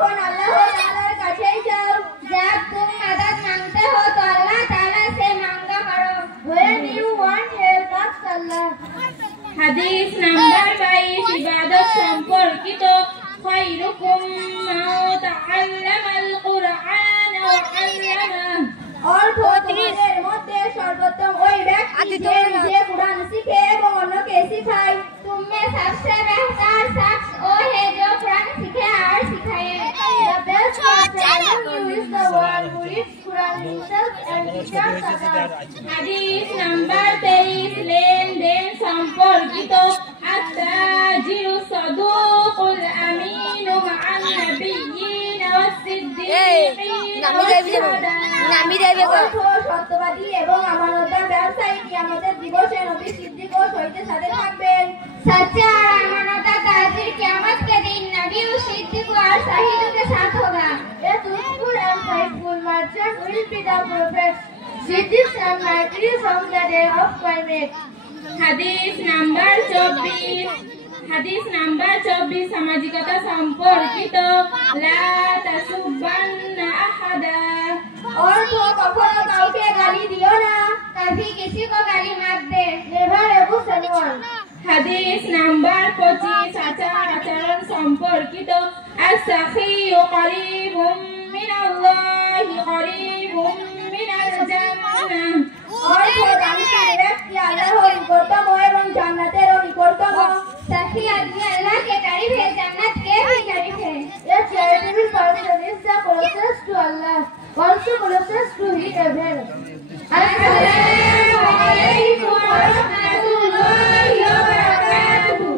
তখন আল্লাহ তাআলার কাছেই যাও। जब तुम मदद मांगते हो तो अल्लाह ताला से मांगा करो। When you want help, ask Allah. হাদিস নাম্বার 22 ইবাদত সম্পর্কিত খায়রুকুম মান তাআল্লামাল কুরআন ওয়া আল্লামাহু। অর্থ তোমাদের মধ্যে সর্বোত্তম ওই ব্যক্তি যে কুরআন শিখে এবং অন্যকে শেখায়। तुम में सबसे बेहतर शख्स वो है जो कुरान सीखे और सिखाए। The best person who is the one who reads Quran himself and teaches others. হাদিস নাম্বার 23 লেনদেন সম্পর্কিত আত-তাজিরু সাদুকুল আমিনু মা'আন নাবিয়্যিন ওয়াস সিদ্দিকিন সত্যবাদী এবং আমানতদার ব্যবসায়ী কিয়ামতের দিবসে নবী সিদ্দিক ও শহীদের সাথে থাকবেন। सच्चा और अमानतदार ताजिर क़यामत के दिन नबी और सिद्दीक और शहीदों के साथ होगा। A truthful and faithful merchant will be the prophets, Siddiqs and martyrs on the day of Qiyamah. হাদিস নাম্বার 24 সামাজিকতা সম্পর্কিত লা তাসুবান্না আহাদা। অর্থ কখনো কাউকে গালি দিও না। कभी किसी को गाली मत दे। Never abuse anyone. হাদিস নাম্বার 25 আচার আচরণ সম্পর্কিত আস-সাখিয়্যু করিবুম মিনাল্লাহি করিবুম মিনাল জান্নাহ। অর্থ দানশীল ব্যক্তি আল্লাহর নিকটতম এবং জান্নাতেরও নিকটতম। सखी आदमी अल्लाह के करीब है, जन्नत के भी करीब है। A charitable person is the closest to Allah, also closest to His heaven. Assalamu alaikum warahmatullahi wabarakatuh.